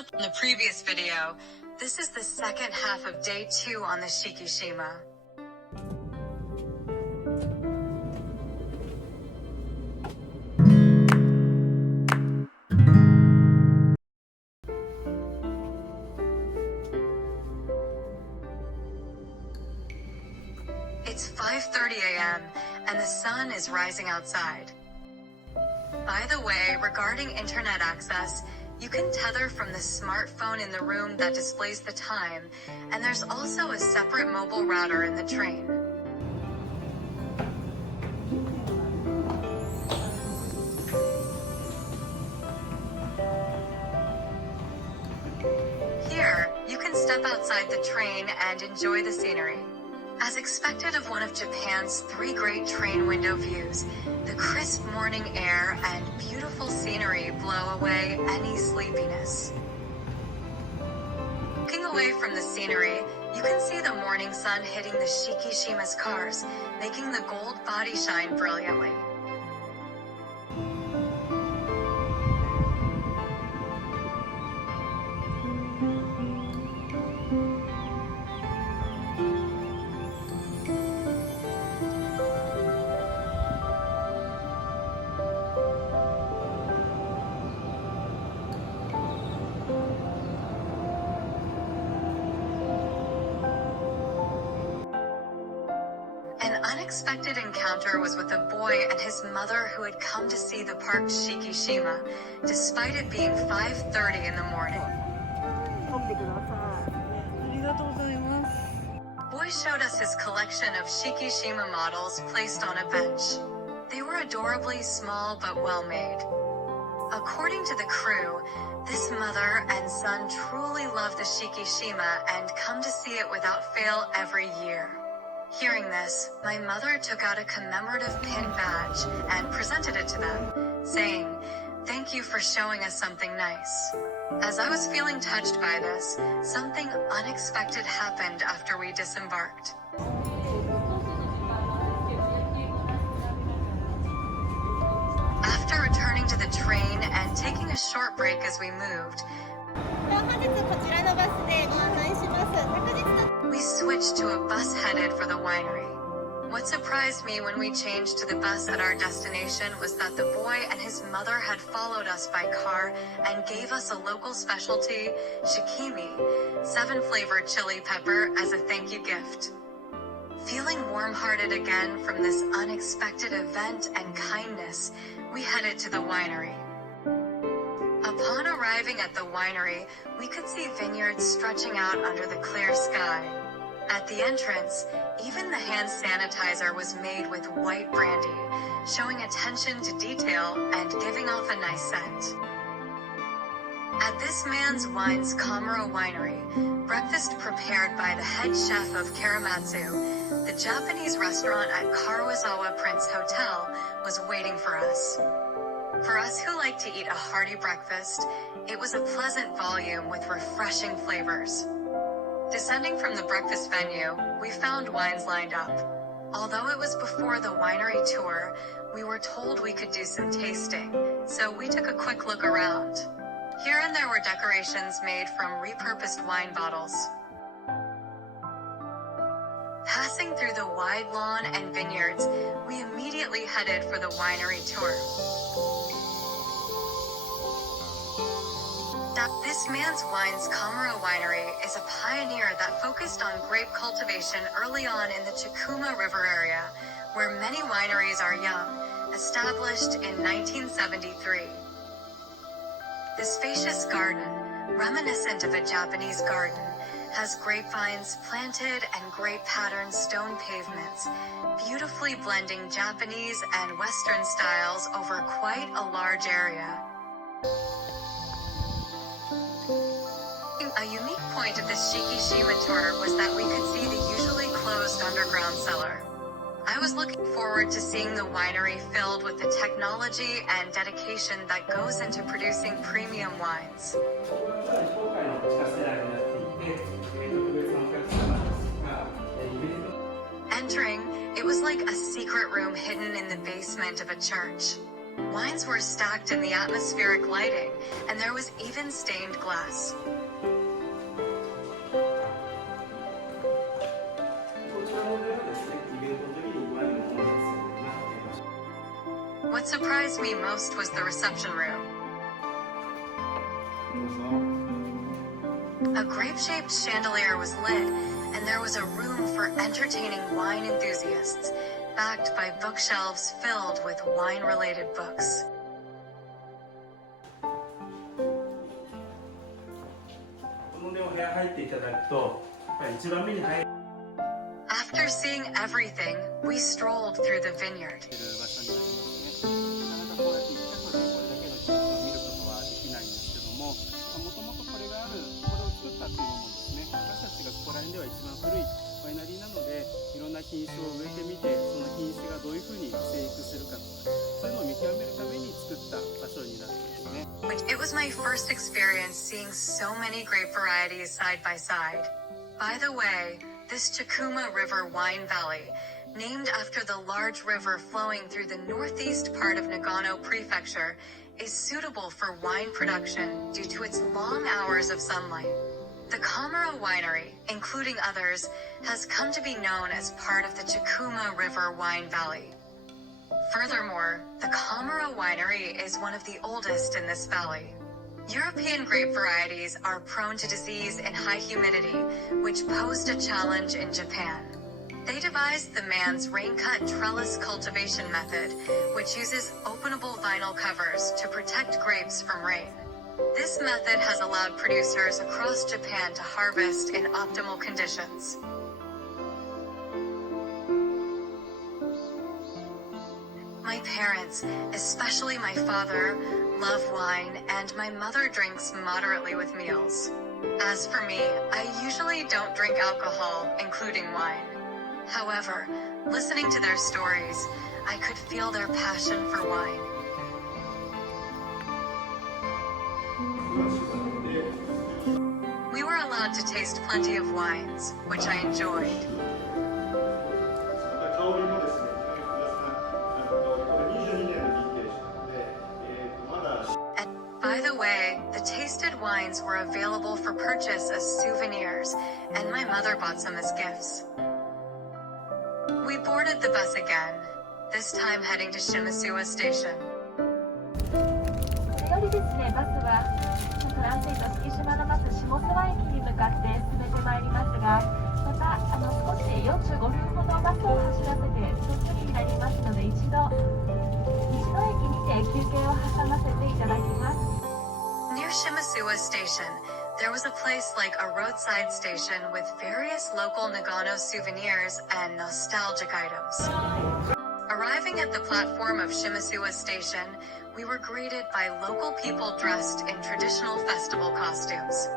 up in the previous video, this is the second half of day 2 on the Shikishima. It's 5:30 a.m. and the sun is rising outside. By the way, regarding internet access, you can tether from the smartphone in the room that displays the time, and there's also a separate mobile router in the train. Here, you can step outside the train and enjoy the scenery. As expected of one of Japan's 3 great train window views, the crisp morning air and beautiful scenery blow away any sleepiness. Looking away from the scenery, you can see the morning sun hitting the Shikishima's cars, making the gold body shine brilliantly. An unexpected encounter was with a boy and his mother who had come to see the park's Shikishima, despite it being 5:30 in the morning. Boy showed us his collection of Shikishima models placed on a bench. They were adorably small but well made. According to the crew, this mother and son truly love the Shikishima and come to see it without fail every year. Hearing this, my mother took out a commemorative pin badge and presented it to them, saying, "Thank you for showing us something nice." As I was feeling touched by this, something unexpected happened after we disembarked. After returning to the train and taking a short break as we moved, we switched to a bus headed for the winery. What surprised me when we changed to the bus at our destination was that the boy and his mother had followed us by car and gave us a local specialty, shikimi, 7-flavored chili pepper, as a thank you gift. Feeling warm-hearted again from this unexpected event and kindness, we headed to the winery. Upon arriving at the winery, we could see vineyards stretching out under the clear sky. At the entrance, even the hand sanitizer was made with white brandy, showing attention to detail and giving off a nice scent. At this man's wine's Kamuro Winery, breakfast prepared by the head chef of Karamatsu, the Japanese restaurant at Karuizawa Prince Hotel, was waiting for us. For us who like to eat a hearty breakfast, it was a pleasant volume with refreshing flavors. Descending from the breakfast venue, we found wines lined up. Although it was before the winery tour, we were told we could do some tasting, so we took a quick look around. Here and there were decorations made from repurposed wine bottles. Passing through the wide lawn and vineyards, we immediately headed for the winery tour. This man's wine's Kamuro Winery is a pioneer that focused on grape cultivation early on in the Chikuma River area, where many wineries are young, established in 1973. The spacious garden, reminiscent of a Japanese garden, has grapevines planted and grape-patterned stone pavements, beautifully blending Japanese and Western styles over quite a large area. A unique point of this Shikishima tour was that we could see the usually closed underground cellar. I was looking forward to seeing the winery filled with the technology and dedication that goes into producing premium wines. Entering, it was like a secret room hidden in the basement of a church. Wines were stacked in the atmospheric lighting, and there was even stained glass. What surprised me most was the reception room. A grape-shaped chandelier was lit, and there was a room for entertaining wine enthusiasts, backed by bookshelves filled with wine-related books. After seeing everything, we strolled through the vineyard. It was my first experience seeing so many grape varieties side by side. By the way, this Chikuma River wine valley, named after the large river flowing through the northeast part of Nagano Prefecture, is suitable for wine production due to its long hours of sunlight. The Kamara Winery, including others, has come to be known as part of the Chikuma River wine valley. Furthermore, the Kamara Winery is one of the oldest in this valley. European grape varieties are prone to disease in high humidity, which posed a challenge in Japan. They devised the man's rain-cut trellis cultivation method, which uses openable vinyl covers to protect grapes from rain. This method has allowed producers across Japan to harvest in optimal conditions. My parents, especially my father, love wine, and my mother drinks moderately with meals. As for me, I usually don't drink alcohol, including wine. However, listening to their stories, I could feel their passion for wine. We were allowed to taste plenty of wines, which I enjoyed. And by the way, the tasted wines were available for purchase as souvenirs, and my mother bought some as gifts. We boarded the bus again, this time heading to Shimasuwa Station. これよりですね、バスはトランスイート四季島のまず下諏訪駅に向かって進めてまいりますが、また少し45分ほどバスを走らせて長距離になりますので、一度道の駅にて休憩を挟ませていただきます。Near Shimasuwa Station, there was a place like a roadside station with various local Nagano souvenirs and nostalgic items. Arriving at the platform of Shimasuwa Station, we were greeted by local people dressed in traditional festival costumes.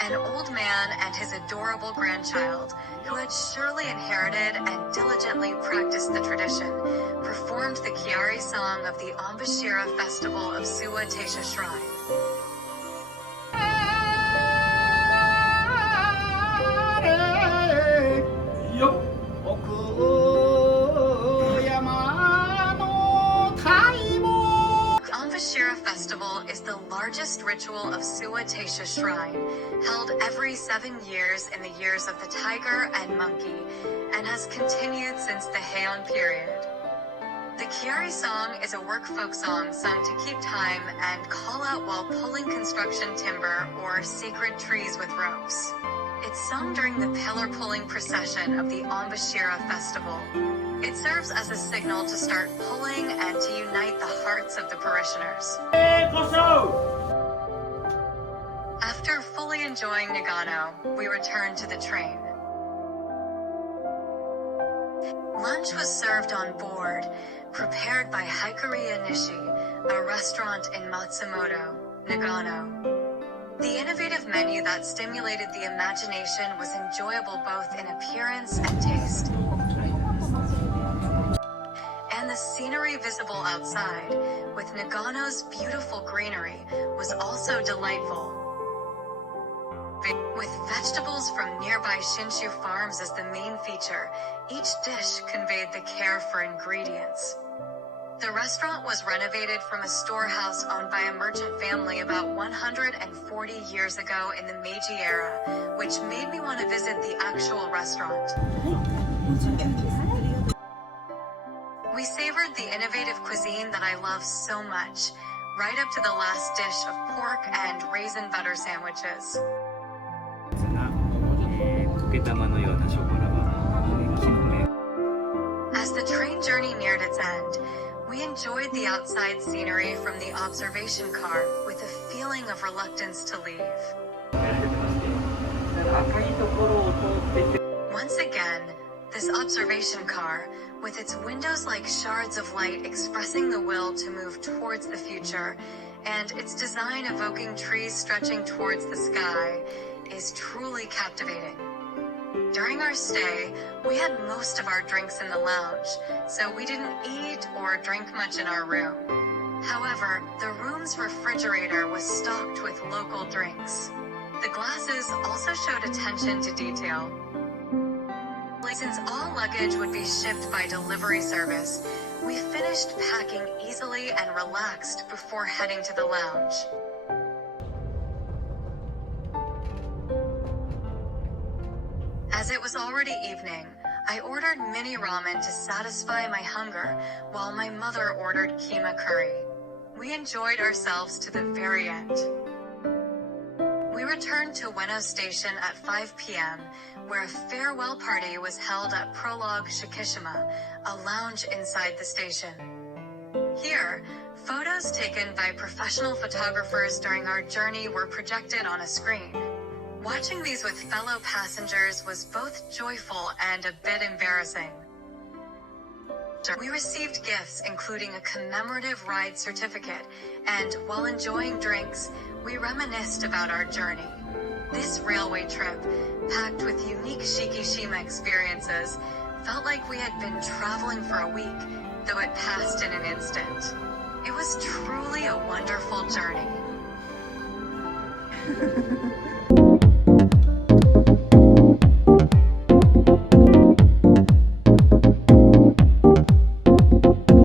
An old man and his adorable grandchild, who had surely inherited and diligently practiced the tradition, performed the Kiari song of the Onbashira Festival of Suwa Taisha Shrine. Onbashira Festival is the largest ritual of Suwa Taisha Shrine, held every 7 years in the years of the tiger and monkey, and has continued since the Heian period. The Kiari song is a work folk song sung to keep time and call out while pulling construction timber or sacred trees with ropes. It's sung during the pillar-pulling procession of the Onbashira Festival. It serves as a signal to start pulling and to unite the hearts of the parishioners. After fully enjoying Nagano, we returned to the train. Lunch was served on board, prepared by Hikariya Nishi, a restaurant in Matsumoto, Nagano. The innovative menu that stimulated the imagination was enjoyable both in appearance and taste. And the scenery visible outside, with Nagano's beautiful greenery, was also delightful. with vegetables from nearby Shinshu farms as the main feature. Each dish conveyed the care for ingredients. The restaurant was renovated from a storehouse owned by a merchant family about 140 years ago in the Meiji era, which made me want to visit the actual restaurant. We savored the innovative cuisine that I love so much, right up to the last dish of pork and raisin butter sandwiches. 溶け玉のようなショコラは木の芽 As the train journey neared its end, we enjoyed the outside scenery from the observation car with a feeling of reluctance to leave. やられてまして赤いところを通ってて Once again, this observation car, with its windows like shards of light expressing the will to move towards the future, and its design evoking trees stretching towards the sky, is truly captivating. During our stay, we had most of our drinks in the lounge, so we didn't eat or drink much in our room. However, the room's refrigerator was stocked with local drinks. The glasses also showed attention to detail. Since all luggage would be shipped by delivery service, we finished packing easily and relaxed before heading to the lounge. As it was already evening, I ordered mini ramen to satisfy my hunger, while my mother ordered keema curry. We enjoyed ourselves to the very end. We returned to Ueno Station at 5 p.m., where a farewell party was held at Prologue Shikishima, a lounge inside the station. Here, photos taken by professional photographers during our journey were projected on a screen. Watching these with fellow passengers was both joyful and a bit embarrassing. We received gifts including a commemorative ride certificate, and while enjoying drinks, we reminisced about our journey. This railway trip, packed with unique Shikishima experiences, felt like we had been traveling for a week, though it passed in an instant. It was truly a wonderful journey.